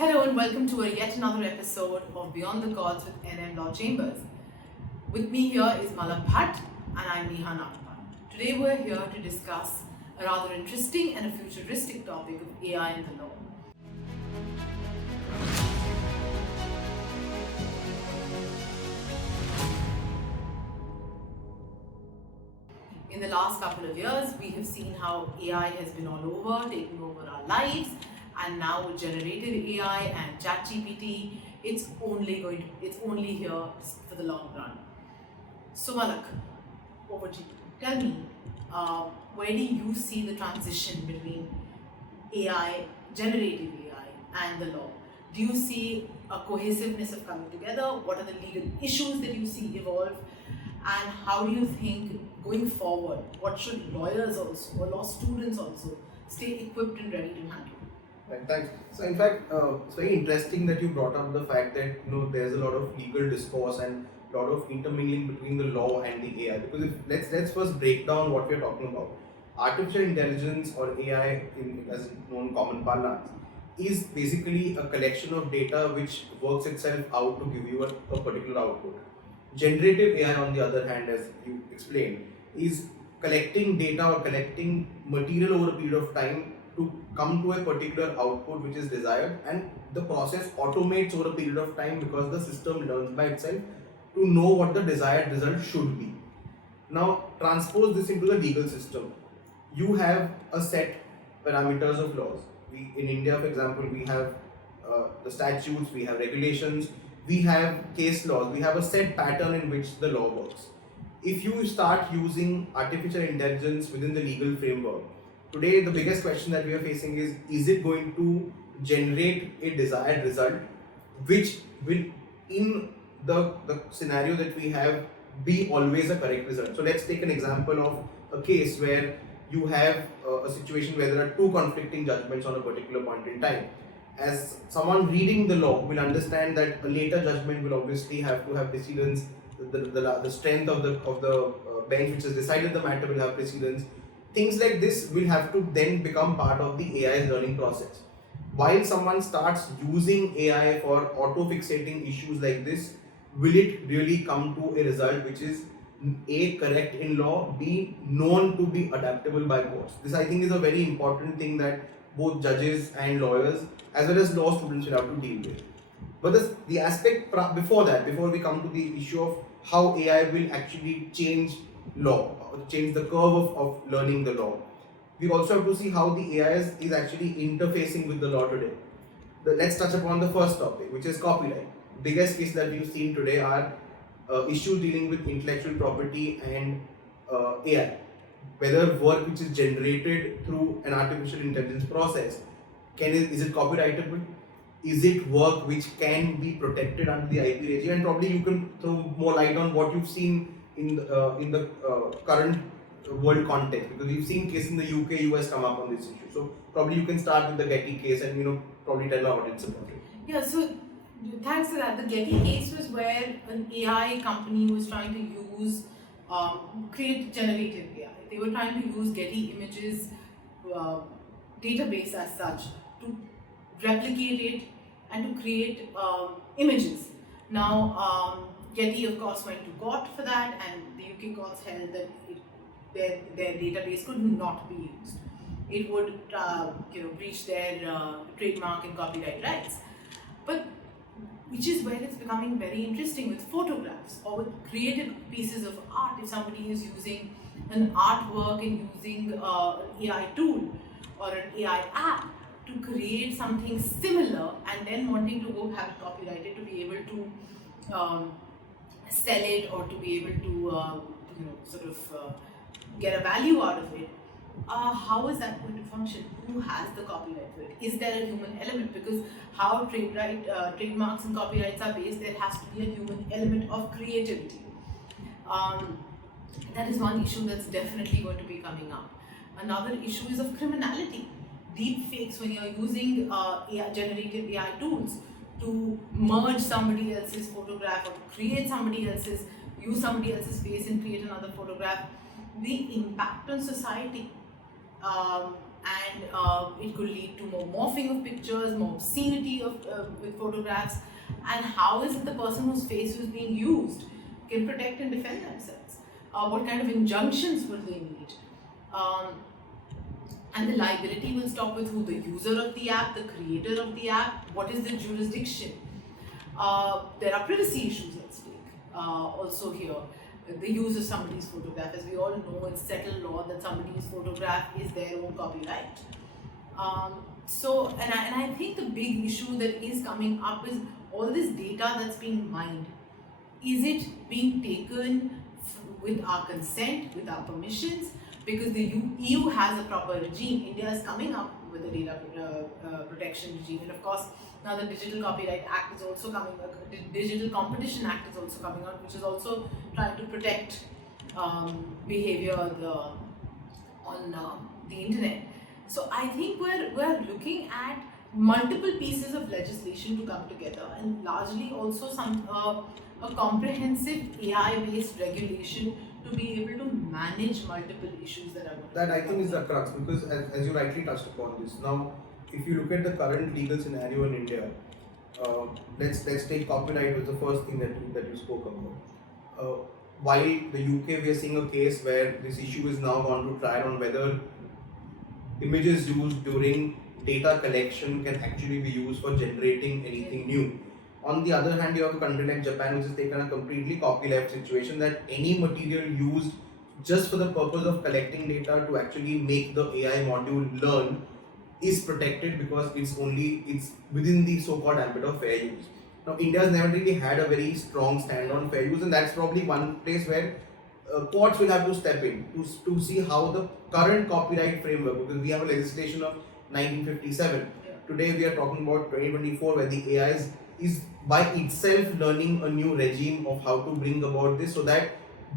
Hello and welcome to yet another episode of Beyond the Courts with NM Law Chambers. With me here is Malak Bhatt and I'm Neeha Nagpal. Today we're here to discuss a rather interesting and a futuristic topic of AI in the law. In the last couple of years, we have seen how AI has been all over, taking over our lives, and now with generative AI and ChatGPT, it's only here for the long run. So Malak, over to you. Tell me, where do you see the transition between AI, generative AI, and the law? Do you see a cohesiveness of coming together? What are the legal issues that you see evolve? And how do you think going forward, what should lawyers also, or law students also, stay equipped and ready to handle? Right, thanks. So in fact, it's very interesting that you brought up the fact that there's a lot of legal discourse and a lot of intermingling between the law and the AI. Because let's first break down what we're talking about. Artificial intelligence or AI, as known common parlance, is basically a collection of data which works itself out to give you a particular output. Generative AI, on the other hand, as you explained, is collecting data or collecting material over a period of time to come to a particular output which is desired, and the process automates over a period of time because the system learns by itself to know what the desired result should be. Now transpose this into the legal system. You have a set parameters of laws. In India, for example, we have the statutes, we have regulations, we have case laws, we have a set pattern in which the law works. If you start using artificial intelligence within the legal framework, today the biggest question that we are facing is it going to generate a desired result which will, in the scenario that we have, be always a correct result. So let's take an example of a case where you have a situation where there are two conflicting judgments on a particular point in time. As someone reading the law will understand that a later judgment will obviously have to have precedence. The strength of the bench which has decided the matter will have precedence. Things like this will have to then become part of the AI's learning process. While someone starts using AI for auto-fixating issues like this, will it really come to a result which is A, correct in law, B, known to be adaptable by courts? This, I think, is a very important thing that both judges and lawyers as well as law students will have to deal with. But the aspect before that, before we come to the issue of how AI will actually change law, change the curve of learning the law, we also have to see how the AI is actually interfacing with the law today. Let's touch upon the first topic, which is copyright. Biggest case that we've seen today are issues dealing with intellectual property and AI. Whether work which is generated through an artificial intelligence process, is it copyrightable? Is it work which can be protected under the IP regime? And probably you can throw more light on what you've seen in the current world context, because we've seen cases in the UK, US come up on this issue. So probably you can start with the Getty case and probably tell our audience about it. Yeah, so thanks for that. The Getty case was where an AI company was trying to use create generative AI. They were trying to use Getty images database as such to replicate it and to create images. Now, Getty of course went to court for that, and the UK courts held that their database could not be used. It would breach their trademark and copyright rights. But which is where it's becoming very interesting with photographs or with creative pieces of art. If somebody is using an artwork and using an AI tool or an AI app to create something similar and then wanting to go have it copyrighted to be able to sell it or to be able to get a value out of it, how is that going to function? Who has the copyright for it? Is there a human element? Because how trademarks and copyrights are based, there has to be a human element of creativity. That is one issue that's definitely going to be coming up. Another issue is of criminality. Deepfakes, when you're using generative AI tools to merge somebody else's photograph or to create use somebody else's face and create another photograph, the impact on society and it could lead to more morphing of pictures, more obscenity of with photographs. And how is it the person whose face was being used can protect and defend themselves? What kind of injunctions will they need? Um, and the liability will stop with who? The user of the app, the creator of the app, what is the jurisdiction? There are privacy issues at stake also here. The use of somebody's photograph, as we all know, it's settled law that somebody's photograph is their own copyright. And I think the big issue that is coming up is all this data that's being mined. Is it being taken with our consent, with our permissions? Because the EU has a proper regime. India is coming up with a data protection regime, and of course now the Digital Copyright Act is also coming. The Digital Competition Act is also coming out, which is also trying to protect behavior on the internet. So I think we're looking at multiple pieces of legislation to come together, and largely also a comprehensive AI-based regulation to be able to manage multiple issues that are going That I think is the crux, because as you rightly touched upon this. Now, if you look at the current legal scenario in India, let's take copyright as the first thing that you spoke about. While the UK, we are seeing a case where this issue is now gone to trial on whether images used during data collection can actually be used for generating anything new. On the other hand, you have a country like Japan, which has taken a completely copyleft situation, that any material used just for the purpose of collecting data to actually make the AI module learn is protected, because it's within the so-called ambit of fair use. Now, India has never really had a very strong stand on fair use, and that's probably one place where courts will have to step in to see how the current copyright framework, because we have a legislation of 1957. Yeah. Today we are talking about 2024, where the AI is by itself learning a new regime of how to bring about this, so that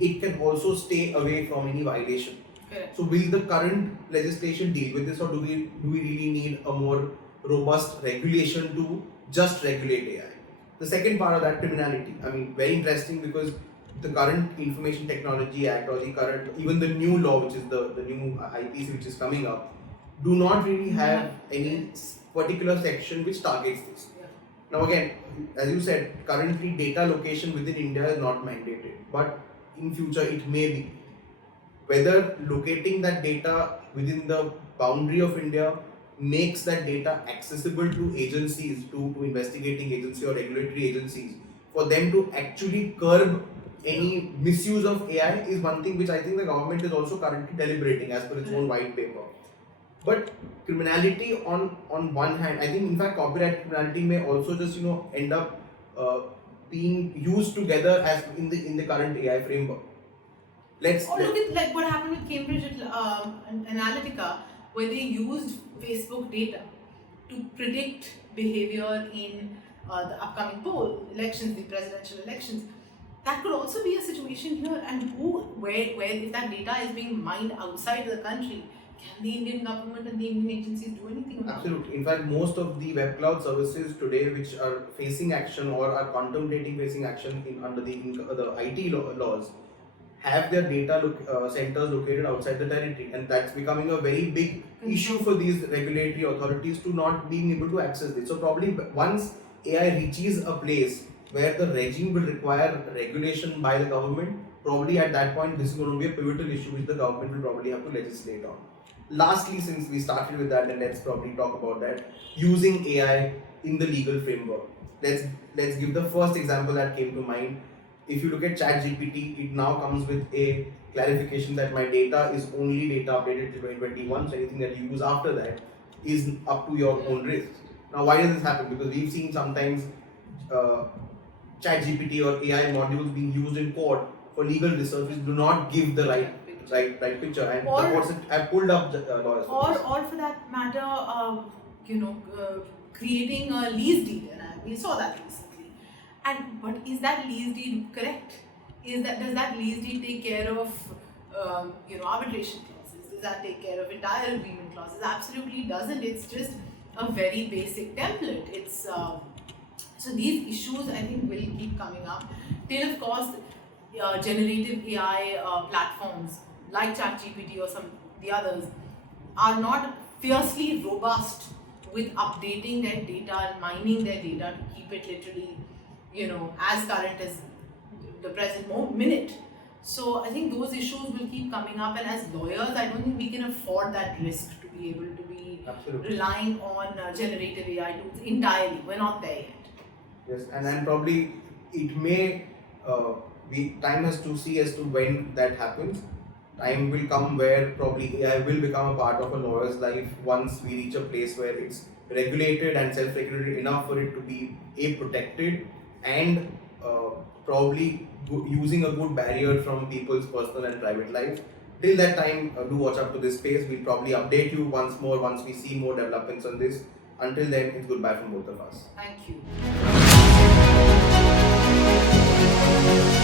it can also stay away from any violation. Correct. So will the current legislation deal with this, or do we really need a more robust regulation to just regulate AI? The second part of that, criminality. I mean, very interesting, because the current Information Technology Act, or the current, even the new law, which is the new IPC which is coming up, do not really have any particular section which targets this. Yeah. Now again, as you said, currently data location within India is not mandated, but in future it may be. Whether locating that data within the boundary of India makes that data accessible to agencies, to investigating agency or regulatory agencies, for them to actually curb any misuse of AI, is one thing which I think the government is also currently deliberating as per its own white paper. But criminality on one hand, I think in fact copyright criminality may also just end up being used together as in the current AI framework. Look at like what happened with Cambridge Analytica, where they used Facebook data to predict behavior in the upcoming elections, the presidential elections. That could also be a situation here, and where if that data is being mined outside the country, can the Indian government and the Indian agencies do anything about it? Absolutely. In fact, most of the web cloud services today which are facing action or are contemplating facing action under the IT laws have their data centers located outside the territory, and that's becoming a very big issue for these regulatory authorities to not being able to access this. So probably once AI reaches a place where the regime will require regulation by the government, probably at that point this is going to be a pivotal issue which the government will probably have to legislate on. Lastly, since we started with that, then let's probably talk about that, using AI in the legal framework. Let's give the first example that came to mind. If you look at ChatGPT, it now comes with a clarification that my data is only data updated to 2021, so anything that you use after that is up to your own risk. Now, why does this happen? Because we've seen sometimes ChatGPT or AI modules being used in court for legal research which do not give the right picture, and the courts have pulled up the laws. Or for that matter, creating a lease deed, and we saw that recently. But is that lease deed correct? Does that lease deed take care of arbitration clauses? Does that take care of entire agreement clauses? Absolutely doesn't. It's just a very basic template. It's so these issues I think will keep coming up till, of course, generative AI platforms like ChatGPT or the others are not fiercely robust with updating their data and mining their data to keep it literally, as current as the present minute. So I think those issues will keep coming up, and as lawyers, I don't think we can afford that risk to be able to be Absolutely. relying on generative AI tools entirely. We're not there yet. Yes, and then probably it may be time has to see as to when that happens. Time will come where probably AI will become a part of a lawyer's life once we reach a place where it's regulated and self-regulated enough for it to be protected and probably using a good barrier from people's personal and private lives. Till that time, do watch up to this space. We'll probably update you once more once we see more developments on this. Until then, it's goodbye from both of us. Thank you.